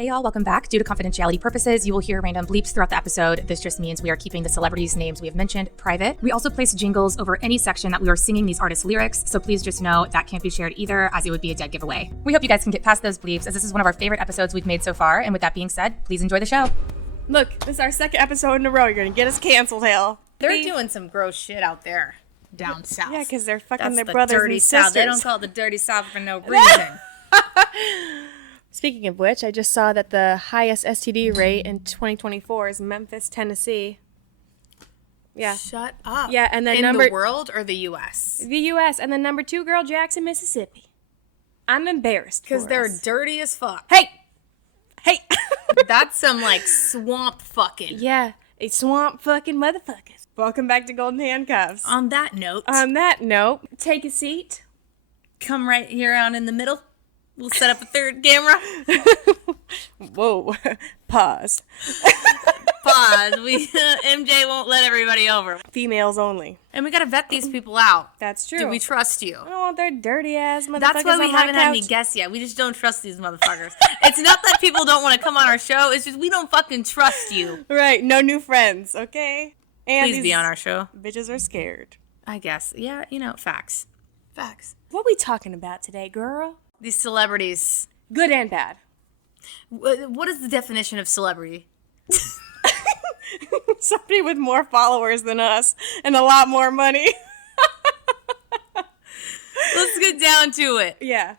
Hey y'all, welcome back. Due to confidentiality purposes, you will hear random bleeps throughout the episode. This just means we are keeping the celebrities' names we have mentioned private. We also place jingles over any section that we are singing these artists' lyrics, so please just know that can't be shared either, as it would be a dead giveaway. We hope you guys can get past those bleeps, as this is one of our favorite episodes we've made so far, and with that being said, please enjoy the show. Look, this is our second episode in a row. You're gonna get us canceled, hell. They're doing some gross shit out there down south. Yeah, because they're fucking That's their the brothers dirty and south. sisters. They don't call it the dirty south for no reason. Speaking of which, I just saw that the highest STD rate in 2024 is Memphis, Tennessee. Yeah. Shut up. Yeah, and then in number... the world or the U.S.? The U.S. And then number 2 girl, Jackson, Mississippi. I'm embarrassed Because they're dirty as fuck. Hey! That's some, like, swamp fucking. Yeah, a swamp fucking motherfuckers. Welcome back to Golden Handcuffs. On that note, take a seat. come right here on in the middle. We'll set up a third camera. Whoa. Pause. Pause. MJ won't let everybody over. Females only. And we gotta vet these people out. That's true. Do we trust you? I don't want their dirty ass motherfuckers. That's why we haven't had any guests yet. We just don't trust these motherfuckers. It's not that people don't want to come on our show. It's just we don't fucking trust you. Right. No new friends, okay? And Please be on our show. Bitches are scared. I guess. Yeah, facts. Facts. What we talking about today, girl? These celebrities. Good and bad. What is the definition of celebrity? Somebody with more followers than us and a lot more money. Let's get down to it. Yeah.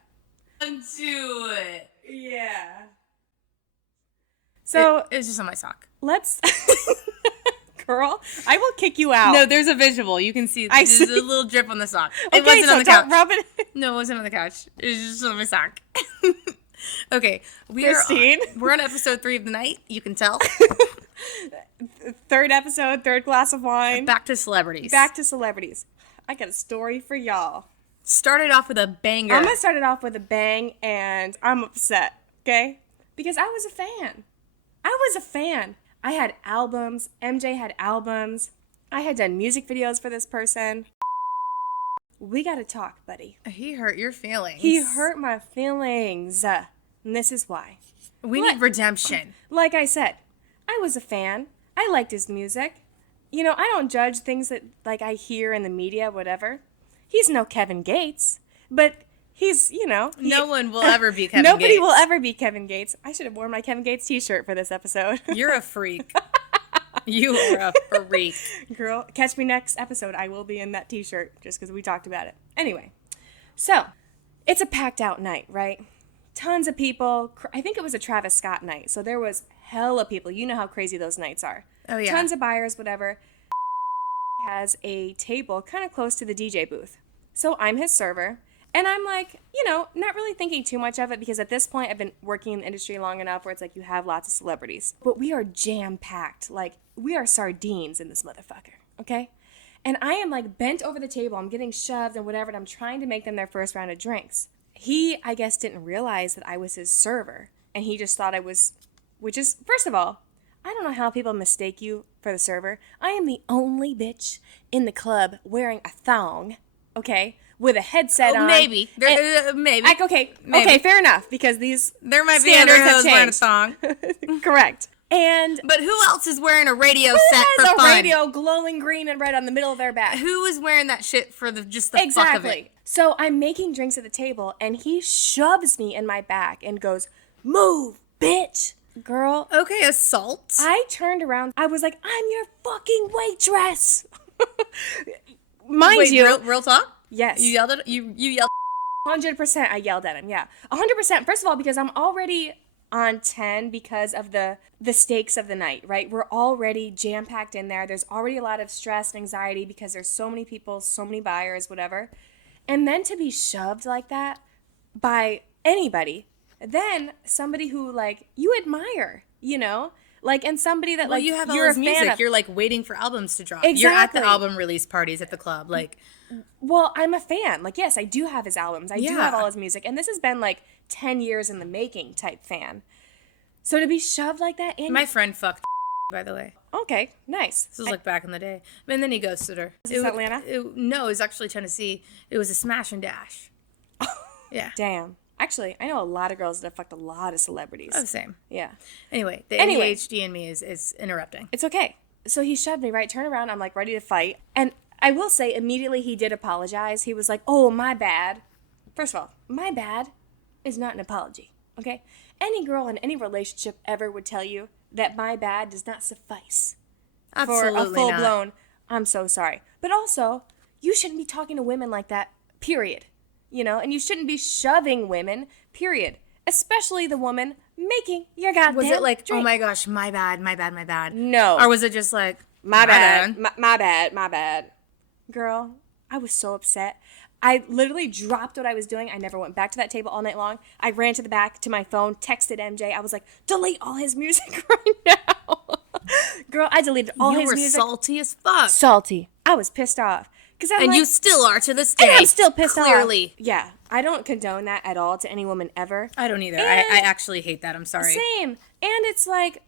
Down to it. Yeah. So It was just on my sock. let's... Girl, I will kick you out. No, there's a visual. You can see. I There's see. a little drip on the sock. It Okay, wasn't so on the couch. don't rub it. No, it wasn't on the couch. It was just on my sock. Okay, Christine. we're on episode 3 of the night. You can tell. Third episode, third glass of wine. Back to celebrities. Back to celebrities. I got a story for y'all. Started off with a banger. I'm going to start it off with a bang, and I'm upset, okay? Because I was a fan. I had albums. MJ had albums. I had done music videos for this person. We got to talk, buddy. He hurt your feelings. He hurt my feelings. And this is why. We need redemption. Like I said, I was a fan. I liked his music. I don't judge things that I hear in the media, whatever. He's no Kevin Gates, but he's, no one will ever be Kevin Gates. Nobody will ever be Kevin Gates. I should have worn my Kevin Gates t-shirt for this episode. You're a freak. You are a freak. Girl, catch me next episode. I will be in that t-shirt just because we talked about it. Anyway, so it's a packed out night, right? Tons of people. I think it was a Travis Scott night, so there was hella people. You know how crazy those nights are. Oh, yeah. Tons of buyers, whatever. Has a table kind of close to the DJ booth. So I'm his server. And I'm like, not really thinking too much of it because at this point I've been working in the industry long enough where it's like you have lots of celebrities. But we are jam-packed. Like, we are sardines in this motherfucker, okay? And I am bent over the table. I'm getting shoved and whatever, and I'm trying to make them their first round of drinks. He, I guess, didn't realize that I was his server. And he just thought I was, which is, first of all, I don't know how people mistake you for the server. I am the only bitch in the club wearing a thong, okay? With a headset on. Maybe. Maybe. Okay, fair enough, because there might be standards other have hoes wearing a changed. thong. Correct. But who else is wearing a radio who set for has a fun? radio glowing green and red on the middle of their back? Who is wearing that shit for just the fuck of it? Exactly. So I'm making drinks at the table, and he shoves me in my back and goes, "Move, bitch." Girl. Okay, assault. I turned around. I was like, "I'm your fucking waitress." Mind you. Real talk? Yes. You yelled at you yelled 100% I yelled at him, yeah. 100%. First of all, because I'm already on 10 because of the stakes of the night, right? We're already jam-packed in there. There's already a lot of stress and anxiety because there's so many people, so many buyers, whatever. And then to be shoved like that by anybody, then somebody who, you admire, and somebody that, you have all you're his a fan music. of. You're, waiting for albums to drop. Exactly. You're at the album release parties at the club, Well, I'm a fan. Yes, I do have his albums. I do Yeah. have all his music. And this has been 10 years in the making type fan. So to be shoved like that in... My friend fucked, by the way. Okay, nice. This was back in the day. And then he ghosted her. Is this Atlanta? No, it was actually Tennessee. It was a smash and dash. Yeah. Damn. Actually, I know a lot of girls that have fucked a lot of celebrities. Oh, same. Yeah. Anyway, the ADHD in me is interrupting. It's okay. So he shoved me, right? Turn around. I'm like ready to fight. And I will say immediately he did apologize. He was like, oh, my bad. First of all, my bad is not an apology. Okay? Any girl in any relationship ever would tell you that my bad does not suffice Absolutely for a full-blown, not. I'm so sorry. But also, you shouldn't be talking to women like that, period. You know? And you shouldn't be shoving women, period. Especially the woman making your goddamn Was it like, drink. oh my gosh, my bad, my bad, my bad? No. Or was it just like, My bad. My bad. My bad. Girl, I was so upset. I literally dropped what I was doing. I never went back to that table all night long. I ran to the back to my phone, texted MJ. I was like, delete all his music right now. Girl, I deleted all his music. You were salty as fuck. Salty. I was pissed off. And you still are to this day. And I'm still pissed off. Clearly. Yeah. I don't condone that at all to any woman ever. I don't either. And I actually hate that. I'm sorry. Same. And it's like,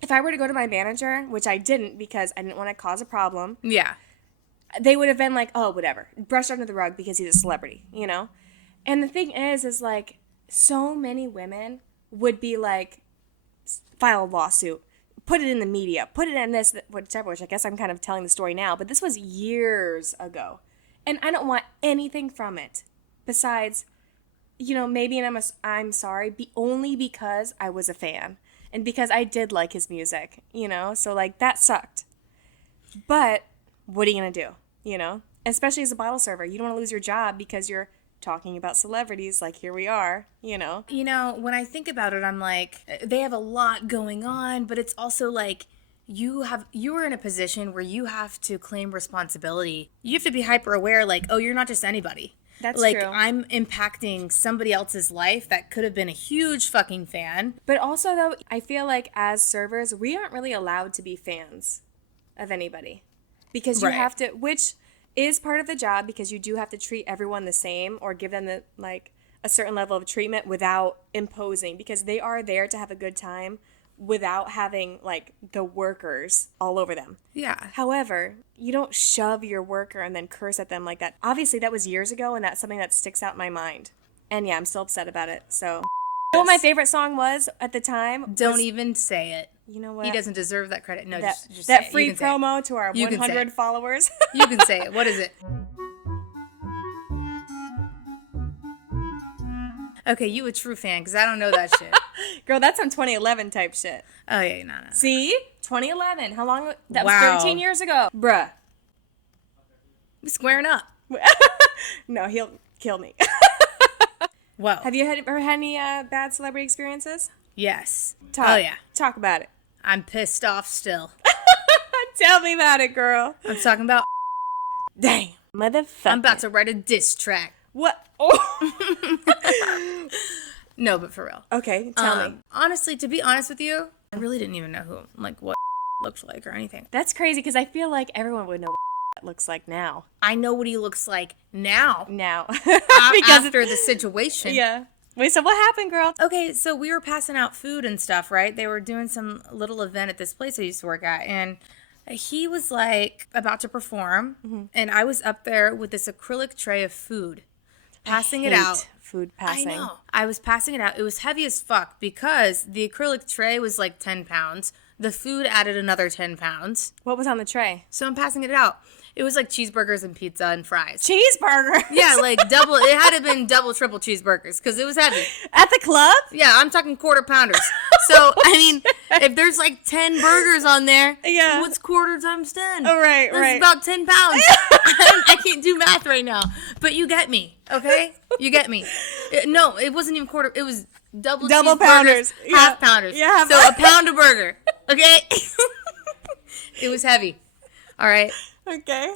if I were to go to my manager, which I didn't because I didn't want to cause a problem. Yeah. They would have been like, oh, whatever. Brushed under the rug because he's a celebrity, you know? And the thing is like, so many women would be like, file a lawsuit, put it in the media, put it in this, whichever, which I guess I'm kind of telling the story now, but this was years ago. And I don't want anything from it besides, you know, maybe I'm sorry, only because I was a fan and because I did like his music, you know? So, like, that sucked. But what are you going to do, you know? Especially as a bottle server. You don't want to lose your job because you're talking about celebrities like here we are, you know? You know, when I think about it, I'm like, they have a lot going on, but it's also like, you are in a position where you have to claim responsibility. You have to be hyper aware, like, oh, you're not just anybody. That's like, true. I'm impacting somebody else's life that could have been a huge fucking fan. But also, though, I feel like as servers, we aren't really allowed to be fans of anybody. Because you have to, which is part of the job, because you do have to treat everyone the same or give them the, like, a certain level of treatment without imposing, because they are there to have a good time without having, like, the workers all over them. Yeah. However, you don't shove your worker and then curse at them like that. Obviously, that was years ago, and that's something that sticks out in my mind. And yeah, I'm still upset about it, so. You know what my favorite song was at the time? Don't even say it. You know what? He doesn't deserve that credit. No, just say that it. free promo to our You can say 100 it. followers. You can say it. What is it? Okay, you a true fan, because I don't know that shit. Girl, that's some 2011 type shit. Oh, yeah, no. See? 2011. How long? That Wow. was 13 years ago. Bruh. We're squaring up. No, he'll kill me. Whoa. Have you ever had any bad celebrity experiences? Yes. Talk. Oh, yeah. Talk about it. I'm pissed off still. Tell me about it, girl. I'm talking about... Damn. Motherfucker. I'm about to write a diss track. What? Oh. No, but for real. Okay, tell me. Honestly, to be honest with you, I really didn't even know what looked like or anything. That's crazy, because I feel like everyone would know what that looks like now. I know what he looks like now. Now. Because after the situation. Yeah. Wait, so what happened, girl? Okay, so we were passing out food and stuff, right? They were doing some little event at this place I used to work at, and he was like about to perform, and I was up there with this acrylic tray of food, passing it out. Food passing. I know. I was passing it out. It was heavy as fuck because the acrylic tray was like 10 pounds. The food added another 10 pounds. What was on the tray? So I'm passing it out. It was like cheeseburgers and pizza and fries. Cheeseburgers? Yeah, like double. It had to have been double, triple cheeseburgers because it was heavy. At the club? Yeah, I'm talking quarter pounders. So, I mean, if there's like 10 burgers on there, Yeah. what's quarter times 10? Oh, right, That's right. about 10 pounds. I can't do math right now. But you get me, okay? You get me. No, it wasn't even quarter. It was double pounders. cheeseburgers, half Yeah. pounders. Yeah, so a pound of burger, okay? It was heavy, all right? Okay.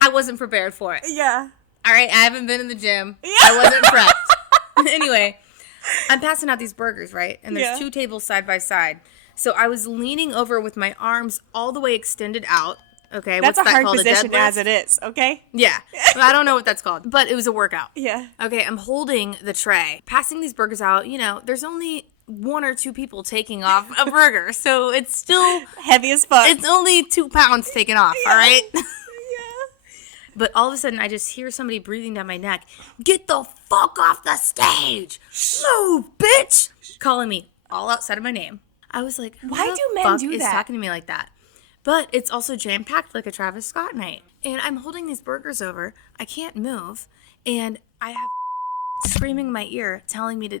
I wasn't prepared for it. Yeah. All right, I haven't been in the gym. Yeah. I wasn't prepped. Anyway, I'm passing out these burgers, right? And there's Yeah. 2 tables side by side. So I was leaning over with my arms all the way extended out. Okay, That's what's a that hard called? position deadlift? as it is, okay? Yeah, well, I don't know what that's called, but it was a workout. Yeah. Okay, I'm holding the tray, passing these burgers out. You know, there's only 1 or 2 people taking off a burger, so it's still Heavy as fuck. it's only 2 pounds taken off. All right. Yeah. But all of a sudden, I just hear somebody breathing down my neck. Get the fuck off the stage! Move, bitch! Calling me all outside of my name. I was like, why who do the men fuck do is that? talking to me like that? But it's also jam-packed like a Travis Scott night. And I'm holding these burgers over. I can't move. And I have screaming in my ear telling me to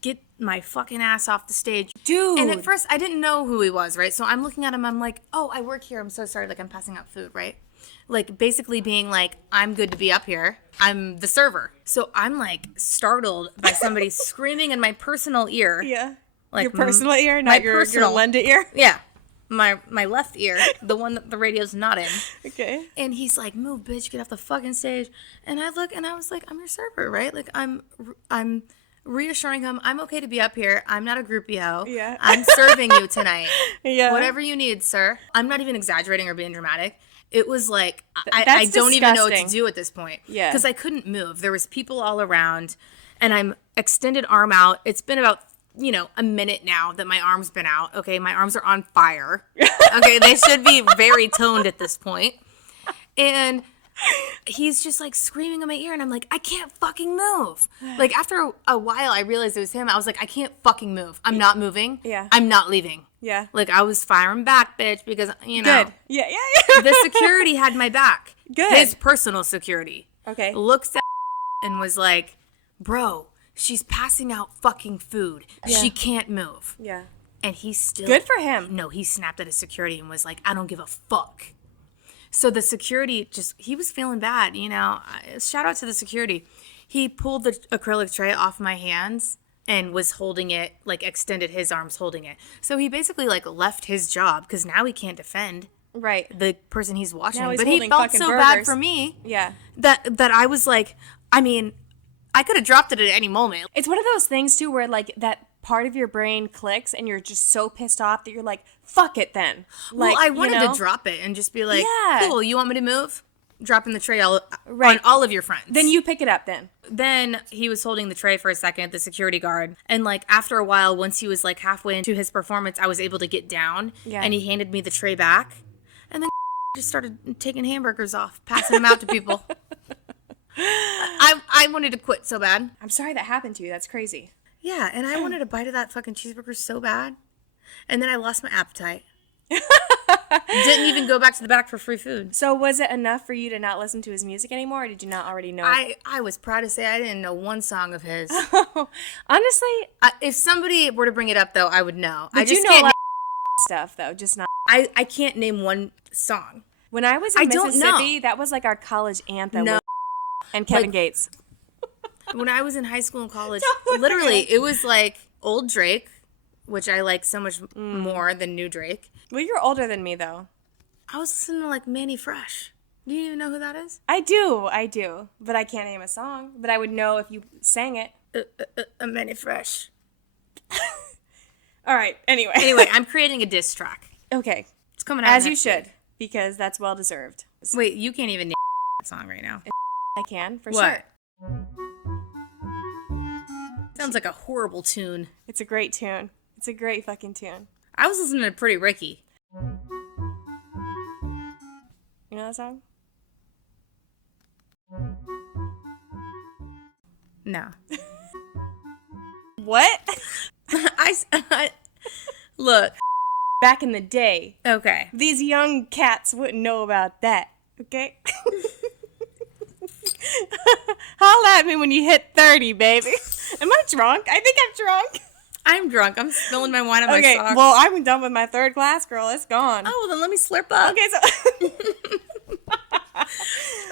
get my fucking ass off the stage. Dude. And at first, I didn't know who he was, right? So I'm looking at him. I'm like, oh, I work here. I'm so sorry. Like, I'm passing out food, right? Like, basically being like, I'm good to be up here. I'm the server. So I'm, like, startled by somebody screaming in my personal ear. Yeah. Like, your personal ear, my not your personal- Lenda ear? Yeah. My left ear, the one that the radio's not in. Okay. And he's like, move, bitch, get off the fucking stage. And I look, and I was like, I'm your server, right? Like, I'm reassuring him, I'm okay to be up here. I'm not a groupie hoe. Yeah. I'm serving you tonight. Yeah. Whatever you need, sir. I'm not even exaggerating or being dramatic. It was like, I That's don't even know what to disgusting. do at this point. Yeah. Because I couldn't move. There was people all around, and I'm extended arm out. It's been about a minute now that my arm's been out. Okay, my arms are on fire. Okay, they should be very toned at this point. And he's just like screaming in my ear, and I'm like, I can't fucking move. Like, after a while, I realized it was him. I was like, I can't fucking move. I'm not moving. Yeah. I'm not leaving. Yeah. Like, I was firing back, bitch, because, Good. Yeah. the security had my back. Good. His personal security. Okay. Looks at and was like, bro, she's passing out fucking food. Yeah. She can't move. Yeah. And he still... Good for him. No, he snapped at his security and was like, I don't give a fuck. So the security he was feeling bad, Shout out to the security. He pulled the acrylic tray off my hands and was holding it, like extended his arms holding it. So he basically like left his job because now he can't defend Right. the person he's watching. Now he's But he holding felt fucking so bad burgers. for me Yeah. that I was like, I mean, I could have dropped it at any moment. It's one of those things too where like that part of your brain clicks and you're just so pissed off that you're like, fuck it then. Like, Well, I wanted to drop it and just be like, Yeah. cool, you want me to move? Dropping the tray on Right. all of your friends. Then you pick it up then. Then he was holding the tray for a second, the security guard. And like after a while, once he was like halfway into his performance, I was able to get down. Yeah. And he handed me the tray back. And then just started taking hamburgers off, passing them out to people. I wanted to quit so bad. I'm sorry that happened to you. That's crazy. Yeah, and I wanted a bite of that fucking cheeseburger so bad. And then I lost my appetite. Didn't even go back to the back for free food. So was it enough for you to not listen to his music anymore, or did you not already know? I was proud to say I didn't know one song of his. Honestly, If somebody were to bring it up, though, I would know. I but just you know can't. a lot of stuff though, just not. I can't name one song. When I was in I don't Mississippi, know. that was like our college anthem. No. And Kevin Like- Gates. When I was in high school and college, Don't look literally, around. it was like old Drake, which I like so much more than new Drake. Well, you're older than me though. I was listening to like Manny Fresh. Do you even know who that is? I do, but I can't name a song. But I would know if you sang it. Manny Fresh. All right. Anyway. Anyway, I'm creating a diss track. Okay. It's coming out As you next week. should, because that's well deserved. Wait, you can't even name that song right now. I can for What? sure. Sounds like a horrible tune. It's a great tune. It's a great fucking tune. I was listening to Pretty Ricky. You know that song? No. What? Look. Back in the day, Okay. these young cats wouldn't know about that. Okay? Holla at me when you hit 30, baby. Am I drunk? I think I'm drunk. I'm drunk. I'm spilling my wine on Okay, my sock. well, I'm done with my third glass, girl. It's gone. Oh, well, then let me slurp up. Okay, so...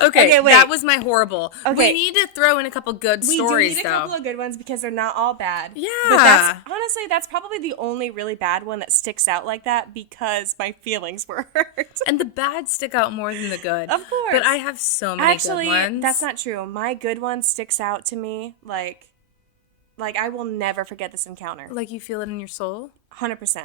Okay, wait. that was my horrible. Okay. We need to throw in a couple good We stories, do need a though. couple of good ones because they're not all bad. Yeah. But honestly, that's probably the only really bad one that sticks out like that because my feelings were hurt. And the bad stick out more than the good. Of course. But I have so many Actually, good ones. that's not true. My good one sticks out to me like I will never forget this encounter. Like you feel it in your soul? 100%.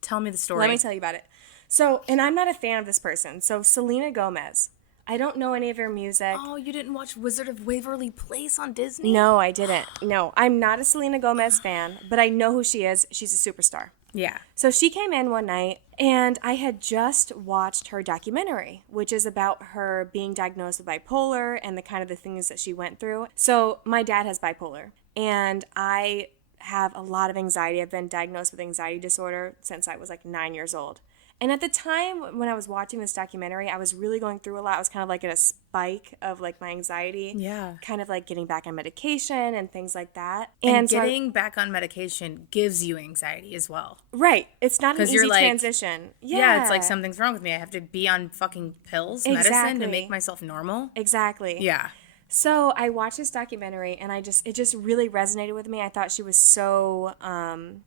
Tell me the story. Let me tell you about it. So, and I'm not a fan of this person. So, Selena Gomez. I don't know any of her music. Oh, you didn't watch Wizard of Waverly Place on Disney? No, I didn't. No, I'm not a Selena Gomez fan, but I know who she is. She's a superstar. Yeah. So she came in one night, and I had just watched her documentary, which is about her being diagnosed with bipolar and the kind of the things that she went through. So my dad has bipolar, and I have a lot of anxiety. I've been diagnosed with anxiety disorder since I was like 9 years old. And at the time when I was watching this documentary, I was really going through a lot. I was kind of like in a spike of like my anxiety. Yeah. Kind of like getting back on medication and things like that. And so getting back on medication gives you anxiety as well. right. It's not an 'Cause you're easy like, transition. Yeah, it's like something's wrong with me. I have to be on fucking pills, medicine to Exactly. make myself normal. Exactly. Yeah. So I watched this documentary, and it just really resonated with me. I thought she was so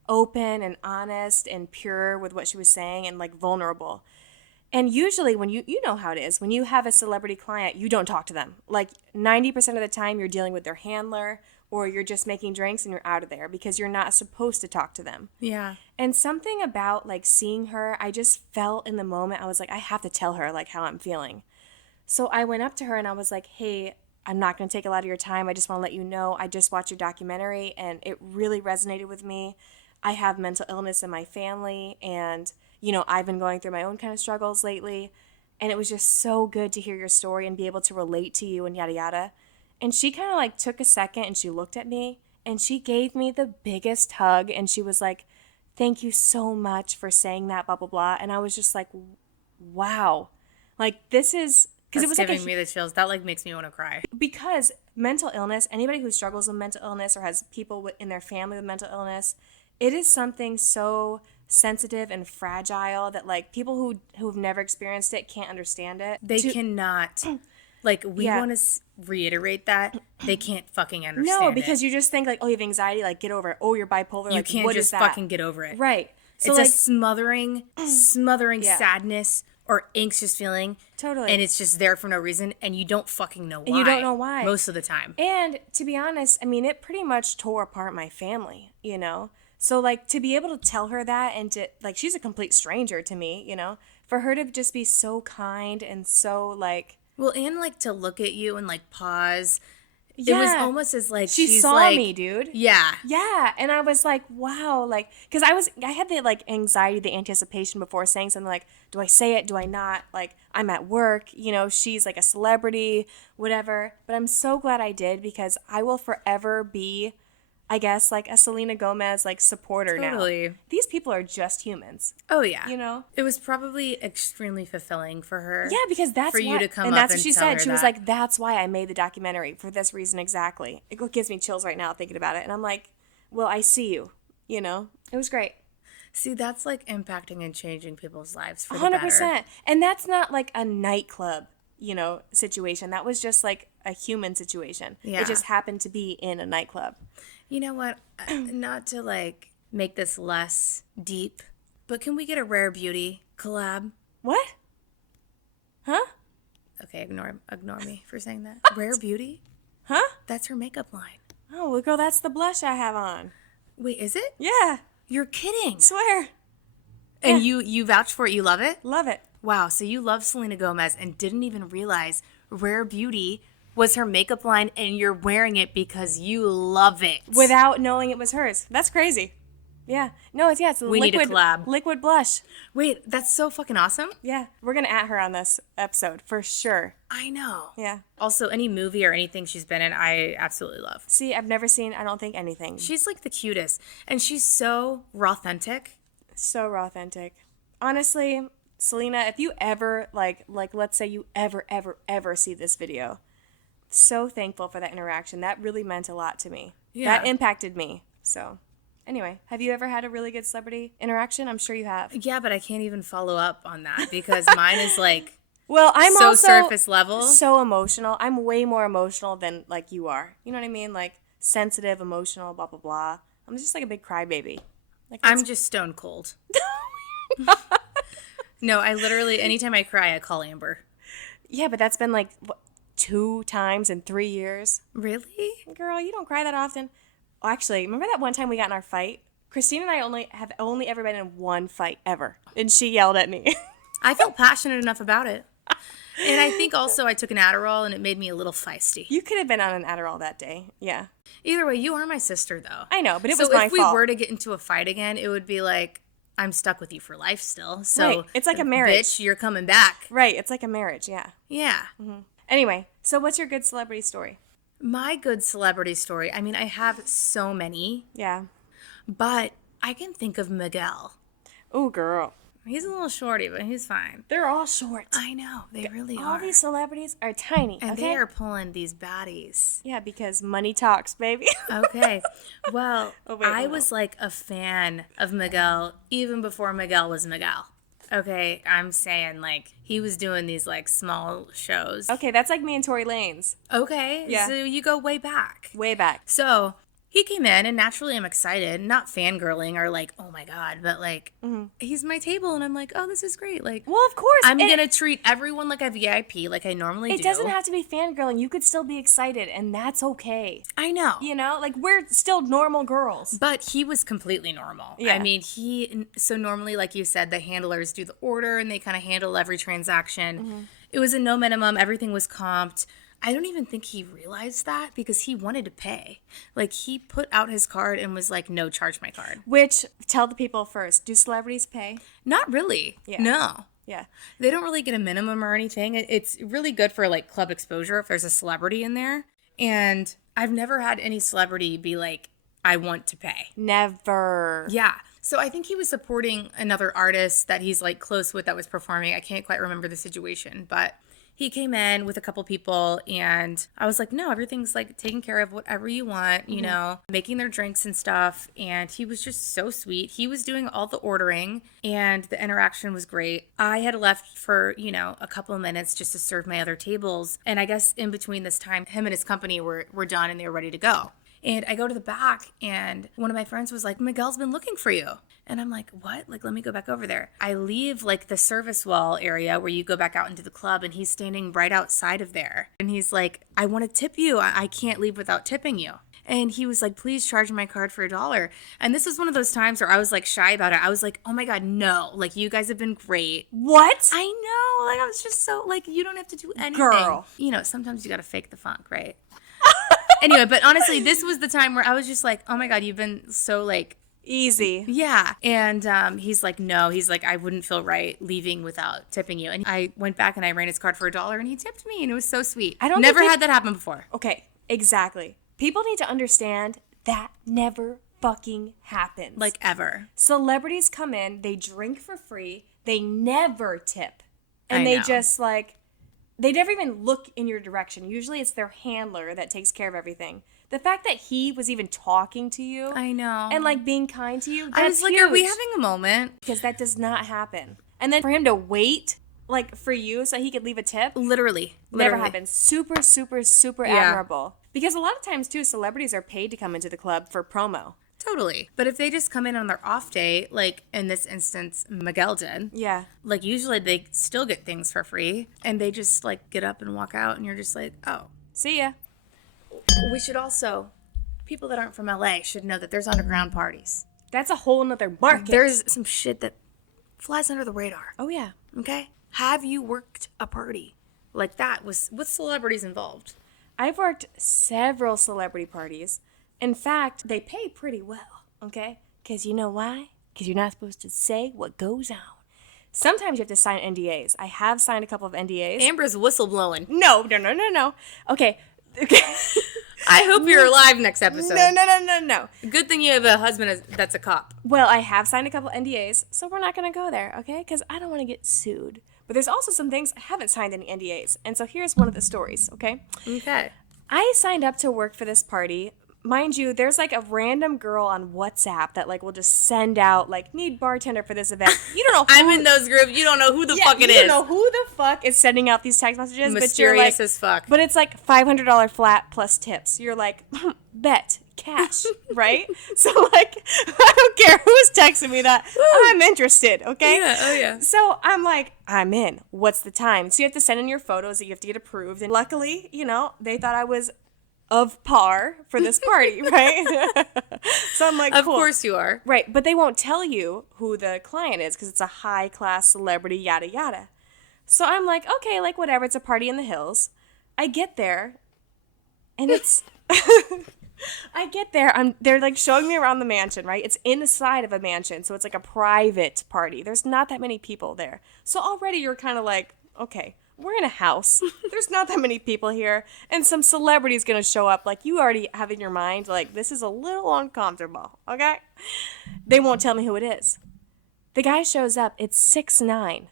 open and honest and pure with what she was saying, and like vulnerable. And usually when you know how it is, when you have a celebrity client, you don't talk to them. Like 90% of the time you're dealing with their handler, or you're just making drinks and you're out of there because you're not supposed to talk to them. Yeah. And something about like seeing her, I just felt in the moment, I was like, I have to tell her like how I'm feeling. So I went up to her and I was like, hey, I'm not going to take a lot of your time. I just want to let you know I just watched your documentary and it really resonated with me. I have mental illness in my family, and, you know, I've been going through my own kind of struggles lately. And it was just so good to hear your story and be able to relate to you and yada yada. And she kind of like took a second and she looked at me and she gave me the biggest hug. And she was like, thank you so much for saying that, blah, blah, blah. And I was just like, wow. Like, this is... Because it was giving like me the chills. That like makes me want to cry. because mental illness, anybody who struggles with mental illness or has people in their family with mental illness, it is something so sensitive and fragile that like people who've never experienced it can't understand it. They cannot. Like, we Yeah. want to reiterate that. They can't fucking understand No, because it. you just think like, oh, you have anxiety, like get over it. Oh, you're bipolar. You like, can't what just is that? fucking get over it. Right. So It's like, a smothering Yeah. sadness or anxious feeling. Totally. And it's just there for no reason, and you don't fucking know why. And you don't know why. Most of the time. And to be honest, I mean, it pretty much tore apart my family, you know? So, like, to be able to tell her that and to, like, she's a complete stranger to me, you know? For her to just be so kind and so, like... Well, and like to look at you and like pause. Yeah. It was almost as like She she's saw like, me, dude. Yeah. Yeah, and I was like, wow, like, because I had the, like, anxiety, the anticipation before saying something like, do I say it, do I not? Like, I'm at work, you know, she's, like, a celebrity, whatever. But I'm so glad I did because I will forever be, I guess, like, a Selena Gomez, like, supporter Totally. now. These people are just humans, Oh yeah. you know? It was probably extremely fulfilling for her. Yeah, because that's for you why, to come and up that's and what she tell said. her She was that. like, "That's why I made the documentary for this reason exactly." It gives me chills right now thinking about it, and I'm like, "Well, I see you." You know, it was great, See, that's like impacting and changing people's lives for the 100%. better. And that's not like a nightclub, you know, situation. That was just like a human situation. Yeah. It just happened to be in a nightclub. You know what? Not to like make this less deep, but can we get a Rare Beauty collab? What? Huh? Okay, ignore me for saying that. Rare Beauty? Huh? That's her makeup line. Oh, well, girl, that's the blush I have on. Wait, is it? Yeah, You're kidding. swear, And you vouch for it, you love it? love it. Wow, so you love Selena Gomez and didn't even realize Rare Beauty was her makeup line and you're wearing it because you love it. Without knowing it was hers. That's crazy. Yeah. No, it's a We need a liquid collab. liquid blush. Wait, that's so fucking awesome. Yeah, we're gonna at her on this episode for sure. I know. Yeah. Also, any movie or anything she's been in, I absolutely love. See, I've never seen, I don't think, anything. She's like the cutest, and she's so authentic. So raw authentic. Honestly, Selena, if you ever like let's say you ever see this video, so thankful for that interaction. That really meant a lot to me. Yeah. That impacted me. So anyway, have you ever had a really good celebrity interaction? I'm sure you have. Yeah, but I can't even follow up on that because mine is like Well, I'm so also surface level. so emotional. I'm way more emotional than like you are. You know what I mean? Like sensitive, emotional, blah blah blah. I'm just like a big crybaby. Like I'm just stone cold. No, I literally, anytime I cry, I call Amber. yeah, but that's been like 2 times in 3 years. Really? Girl, you don't cry that often. Oh, actually, remember that one time we got in our fight? Christine and I have only ever been in one fight ever, and she yelled at me. I felt passionate enough about it. And I think also I took an Adderall and it made me a little feisty. You could have been on an Adderall that day. Yeah. Either way, you are my sister, though. I know, but it So was my if we fault. were to get into a fight again, it would be like I'm stuck with you for life still. So Right. It's like a marriage. Bitch, you're coming back. Right. It's like a marriage. Yeah. Yeah. Anyway, so what's your good celebrity story? My good celebrity story. I mean, I have so many, Yeah. but I can think of Miguel. Oh, girl. He's a little shorty, but he's fine. They're all short. I know. They really All are. these celebrities are tiny. And okay? they are pulling these baddies. Yeah, because money talks, baby. Okay. Well, Oh, wait, I hold was like a fan of Miguel even before Miguel was Miguel. Okay, I'm saying like he was doing these like small shows. Okay, that's like me and Tory Lanez. Okay, Yeah. so you go way back. Way back. So he came in, and naturally I'm excited, not fangirling or like, oh my God, but like, he's my table, and I'm like, oh, this is great. Like, Well, of course. I'm going to treat everyone like a VIP, like I normally do. It doesn't have to be fangirling. You could still be excited, and that's okay. I know. You know? Like, we're still normal girls. But he was completely normal. Yeah. I mean, so normally, like you said, the handlers do the order, and they kind of handle every transaction. It was a no minimum. Everything was comped. I don't even think he realized that because he wanted to pay. Like, he put out his card and was like, no, charge my card. Which, tell the people first, do celebrities pay? Not really. Yeah. No. Yeah. They don't really get a minimum or anything. It's really good for, like, club exposure if there's a celebrity in there. And I've never had any celebrity be like, I want to pay. Never. Yeah. So I think he was supporting another artist that he's, like, close with that was performing. I can't quite remember the situation, but he came in with a couple people, and I was like, no, everything's like taken care of, whatever you want, you know, making their drinks and stuff. And he was just so sweet. He was doing all the ordering, and the interaction was great. I had left for, you know, a couple of minutes just to serve my other tables. And I guess in between this time, him and his company were done and they were ready to go. And I go to the back, and one of my friends was like, Miguel's been looking for you. And I'm like, what? Like, let me go back over there. I leave, like, the service wall area where you go back out into the club, and he's standing right outside of there. And he's like, I want to tip you. I can't leave without tipping you. And he was like, please charge my card for $1. And this was one of those times where I was, like, shy about it. I was like, oh, my God, no. Like, you guys have been great. What? I know. Like, I was just so, like, you don't have to do anything. Girl. You know, sometimes you got to fake the funk, right? Anyway, but honestly, this was the time where I was just like, oh my God, you've been so like, Easy. yeah. And he's like, no, he's like, I wouldn't feel right leaving without tipping you. And I went back and I ran his card for $1 and he tipped me, and it was so sweet. I don't never think had that happen before. Okay, exactly. People need to understand that never fucking happens. Like ever. Celebrities come in, they drink for free, they never tip. And I they know. just like, they never even look in your direction. Usually it's their handler that takes care of everything. The fact that he was even talking to you I know. and like being kind to you, that's I was like, huge. are we having a moment? Because that does not happen. And then for him to wait like for you so he could leave a tip, Literally. never happens. Super, super, super Yeah. admirable. Because a lot of times too, celebrities are paid to come into the club for promo. Totally. But if they just come in on their off day, like in this instance, Miguel did, Yeah. like usually they still get things for free and they just like get up and walk out and you're just like, oh. See ya. We should also, people that aren't from LA should know that there's underground parties. That's a whole nother market. There's some shit that flies under the radar. Oh yeah. Okay? Have you worked a party like that with celebrities involved? I've worked several celebrity parties. In fact, they pay pretty well, okay? Because you know why? Because you're not supposed to say what goes on. Sometimes you have to sign NDAs. I have signed a couple of NDAs. Amber's whistleblowing. No. Okay. I hope you're alive next episode. No. Good thing you have a husband that's a cop. Well, I have signed a couple NDAs, so we're not going to go there, okay? Because I don't want to get sued. But there's also some things I haven't signed any NDAs. And so here's one of the stories, okay? Okay. I signed up to work for this party. Mind you, there's like a random girl on WhatsApp that like will just send out like, need bartender for this event. You don't know who, I'm in those groups. You don't know who the fuck it you is. don't know who the fuck is sending out these text messages. Mysterious but you're like, as fuck. But it's like $500 flat plus tips. You're like, bet, cash, right? So like, I don't care who's texting me that. I'm interested, okay? Yeah, oh yeah. So I'm like, I'm in. What's the time? So you have to send in your photos that you have to get approved. And luckily, you know, they thought I was of par for this party, right? So I'm like, Of cool. course you are. Right, but they won't tell you who the client is because it's a high-class celebrity, yada, yada. So I'm like, okay, like whatever, it's a party in the hills. I get there, and it's I get there. They're like showing me around the mansion, right? It's inside of a mansion, so it's like a private party. There's not that many people there. So already you're kind of like, okay, we're in a house. There's not that many people here. And some celebrity's going to show up. Like, you already have in your mind, like, this is a little uncomfortable, okay? They won't tell me who it is. The guy shows up. It's 6'9".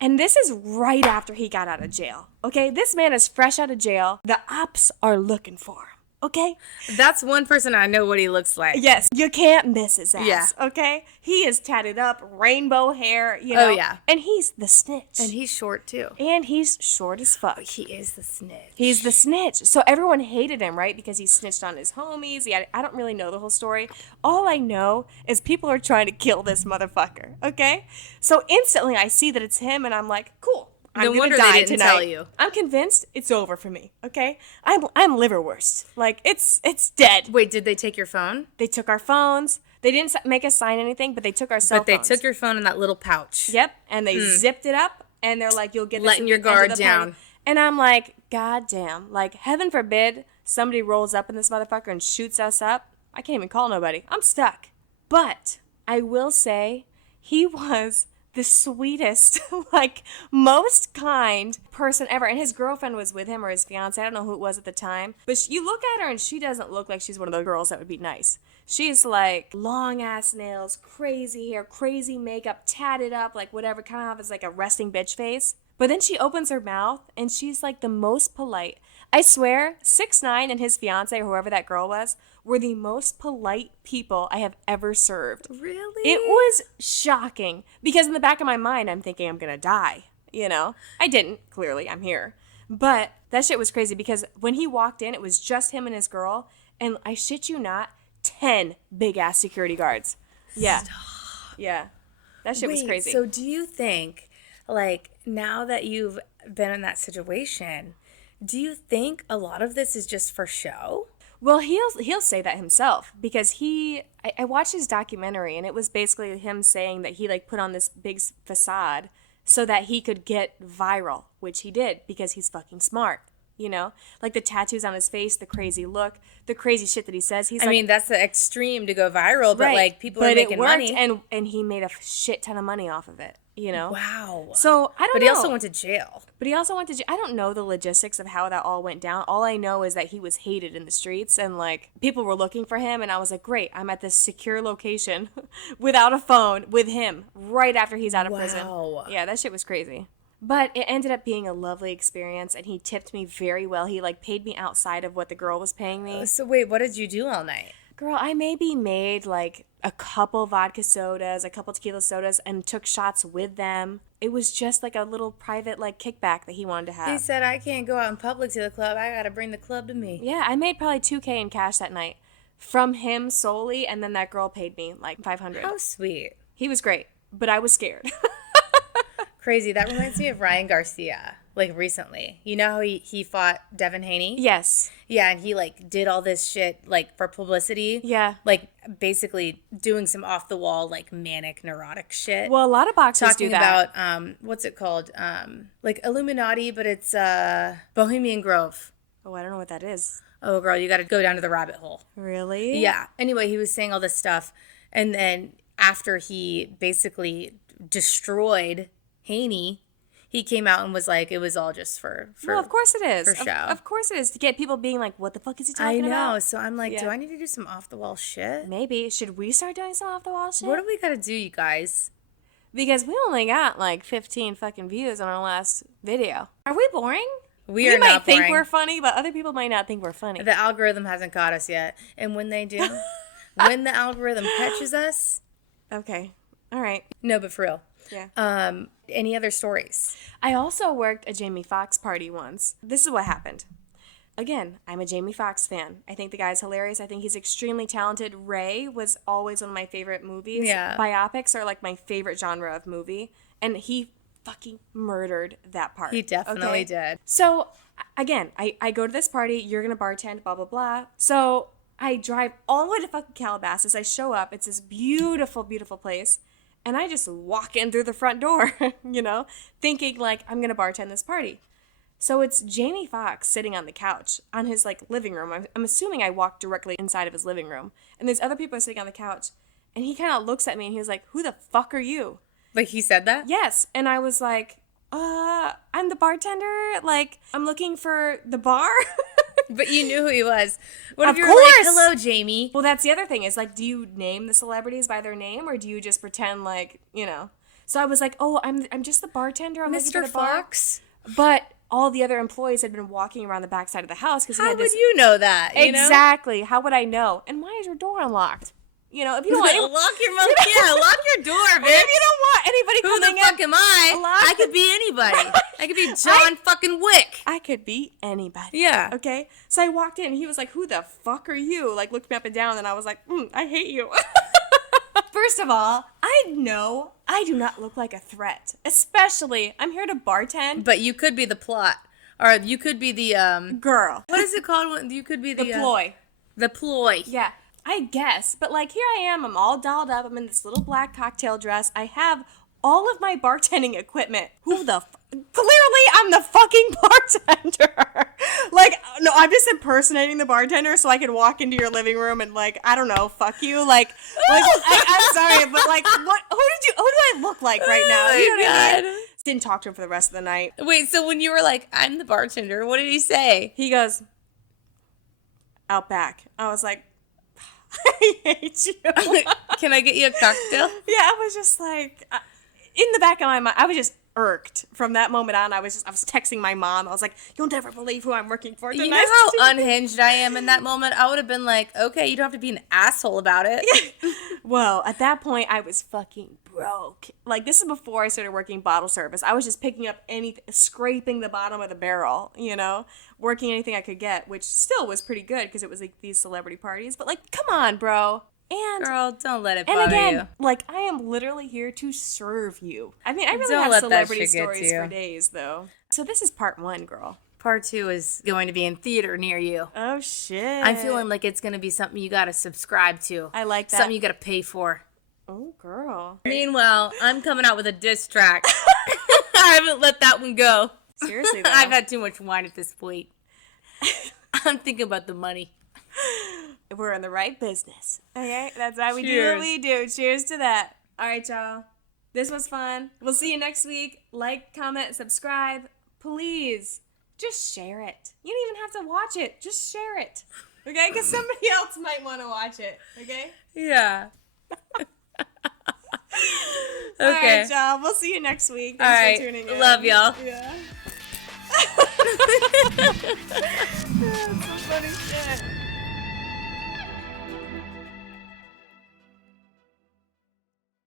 And this is right after he got out of jail, okay? This man is fresh out of jail. The ops are looking for him. Okay? That's one person I know what he looks like. Yes. You can't miss his ass. Yeah. Okay? He is tatted up, rainbow hair, you know. Oh, yeah. And he's the snitch. And he's short, too. And he's short as fuck. He is the snitch. He's the snitch. So everyone hated him, right? Because he snitched on his homies. I don't really know the whole story. All I know is people are trying to kill this motherfucker. Okay? So instantly I see that it's him and I'm like, cool. No I'm wonder gonna die they didn't tonight. tell you. I'm convinced it's over for me. Okay? I'm liverwurst. Like it's dead. Wait, did they take your phone? They took our phones. They didn't make us sign anything, but they took our cell But they phones. took your phone in that little pouch. Yep, and they zipped it up, and they're like, "You'll get this Letting at your the end of guard the party." down. And I'm like, "God damn! Like, heaven forbid somebody rolls up in this motherfucker and shoots us up. I can't even call nobody. I'm stuck." But I will say, he was the sweetest, like, most kind person ever. And his girlfriend was with him, or his fiance. I don't know who it was at the time. But you look at her, and she doesn't look like she's one of those girls that would be nice. She's like long-ass nails, crazy hair, crazy makeup, tatted up, like whatever, kind of has like a resting bitch face. But then she opens her mouth, and she's like the most polite. I swear, 6'9" and his fiance, or whoever that girl was, were the most polite people I have ever served. Really? It was shocking because in the back of my mind, I'm thinking I'm going to die, you know? I didn't, clearly, I'm here. But that shit was crazy because when he walked in, it was just him and his girl. And I shit you not, 10 big-ass security guards. Yeah. Stop. Yeah. That shit was crazy. So do you think, like, now that you've been in that situation, do you think a lot of this is just for show? Well, he'll say that himself because I watched his documentary and it was basically him saying that he like put on this big facade so that he could get viral, which he did because he's fucking smart, you know? Like the tattoos on his face, the crazy look, the crazy shit that he says. I mean, that's the extreme to go viral, but right. like people are making money. And he made a shit ton of money off of it, you know? Wow. So I don't know. But he also went to jail. I don't know the logistics of how that all went down. All I know is that he was hated in the streets and like people were looking for him. And I was like, great, I'm at this secure location without a phone with him right after he's out of prison. Yeah, that shit was crazy. But it ended up being a lovely experience, and he tipped me very well. He, like, paid me outside of what the girl was paying me. So, wait, what did you do all night? Girl, I maybe made, like, a couple vodka sodas, a couple tequila sodas, and took shots with them. It was just, like, a little private, like, kickback that he wanted to have. He said, I can't go out in public to the club. I gotta bring the club to me. Yeah, I made probably $2,000 in cash that night from him solely, and then that girl paid me, like, $500. How sweet. He was great, but I was scared. Crazy. That reminds me of Ryan Garcia, like recently. You know how he fought Devin Haney? Yes. Yeah, and he like did all this shit like for publicity. Yeah. Like basically doing some off the wall like manic neurotic shit. Well, a lot of boxers do that. Talking about what's it called? Like Illuminati, but it's Bohemian Grove. Oh, I don't know what that is. Oh girl, you got to go down to the rabbit hole. Really? Yeah. Anyway, he was saying all this stuff, and then after he basically destroyed Haney, he came out and was like, it was all just for well, of course it is. For show. Of course it is. To get people being like, what the fuck is he talking about? I know. So I'm like, do I need to do some off-the-wall shit? Maybe. Should we start doing some off-the-wall shit? What do we got to do, you guys? Because we only got like 15 fucking views on our last video. Are we boring? We are might not boring. think we're funny, but other people might not think we're funny. The algorithm hasn't caught us yet. And when they do, when the algorithm catches us. Okay. All right. No, but for real. Yeah. Any other stories? I also worked a Jamie Foxx party once. This is what happened. Again, I'm a Jamie Foxx fan. I think the guy's hilarious. I think he's extremely talented. Ray was always one of my favorite movies. Yeah. Biopics are like my favorite genre of movie. And he fucking murdered that part. He definitely did. So, again, I go to this party. You're going to bartend, blah, blah, blah. So, I drive all the way to fucking Calabasas. I show up. It's this beautiful, beautiful place. And I just walk in through the front door, you know, thinking like, I'm going to bartend this party. So it's Jamie Foxx sitting on the couch on his like living room. I'm assuming I walked directly inside of his living room. And there's other people sitting on the couch. And he kind of looks at me and he was like, who the fuck are you? Like he said that? Yes. And I was like, I'm the bartender. Like, I'm looking for the bar. But you knew who he was. What Of if you were like, course. hello, Jamie? Well, that's the other thing is like, do you name the celebrities by their name or do you just pretend like, you know? So I was like, oh, I'm just the bartender. I'm looking for Mr. the bar. Fox? But all the other employees had been walking around the backside of the house because How would you know that? You know? Exactly. How would I know? And why is your door unlocked? You know, if you don't want Lock your mouth. Yeah, lock your door, if bitch. you don't want anybody Who coming the fuck in, am I? lock- I could be anybody. I could be John fucking Wick. I could be anybody. Yeah. Okay. So I walked in and he was like, who the fuck are you? Like looked me up and down and I was like, I hate you. First of all, I know I do not look like a threat. Especially, I'm here to bartend. But you could be the plot. Or you could be the, Girl. what is it called? You could be The ploy. The ploy. Yeah, I guess. But like here I am, I'm all dolled up. I'm in this little black cocktail dress. I have all of my bartending equipment. Clearly I'm the fucking bartender. Like, no, I'm just impersonating the bartender so I can walk into your living room and like, I don't know, fuck you. Like I'm sorry, but like, who do I look like right now? Oh You know my what I mean? God. Didn't talk to him for the rest of the night. Wait, so when you were like, I'm the bartender, what did he say? He goes, out back. I was like, I hate you. Can I get you a cocktail? Yeah, I was just like, in the back of my mind, I was just irked from that moment on. I was texting my mom. I was like, you'll never believe who I'm working for tonight. You know how unhinged I am in that moment? I would have been like, okay, you don't have to be an asshole about it. Well, at that point, I was fucking broke. Like, this is before I started working bottle service. I was just picking up anything, scraping the bottom of the barrel, you know, working anything I could get, which still was pretty good because it was like these celebrity parties. But like, come on, bro. And Girl, don't let it bother and again, you. like, I am literally here to serve you. I mean, I really Don't have let that celebrity shit get to stories you. for days, though. So this is part 1, girl. Part 2 is going to be in theater near you. Oh, shit. I'm feeling like it's going to be something you got to subscribe to. I like that. Something you got to pay for. Oh, girl. Meanwhile, I'm coming out with a diss track. I haven't let that one go. Seriously, though. I've had too much wine at this point. I'm thinking about the money. We're in the right business. Okay? That's why we do Cheers. what we do. Cheers to that. All right, y'all. This was fun. We'll see you next week. Like, comment, subscribe. Please, just share it. You don't even have to watch it. Just share it. Okay? Because somebody else might want to watch it. Okay? Yeah. All Okay. right, y'all. We'll see you next week. All Thanks right. for tuning in. Love y'all. Yeah. That's some funny shit.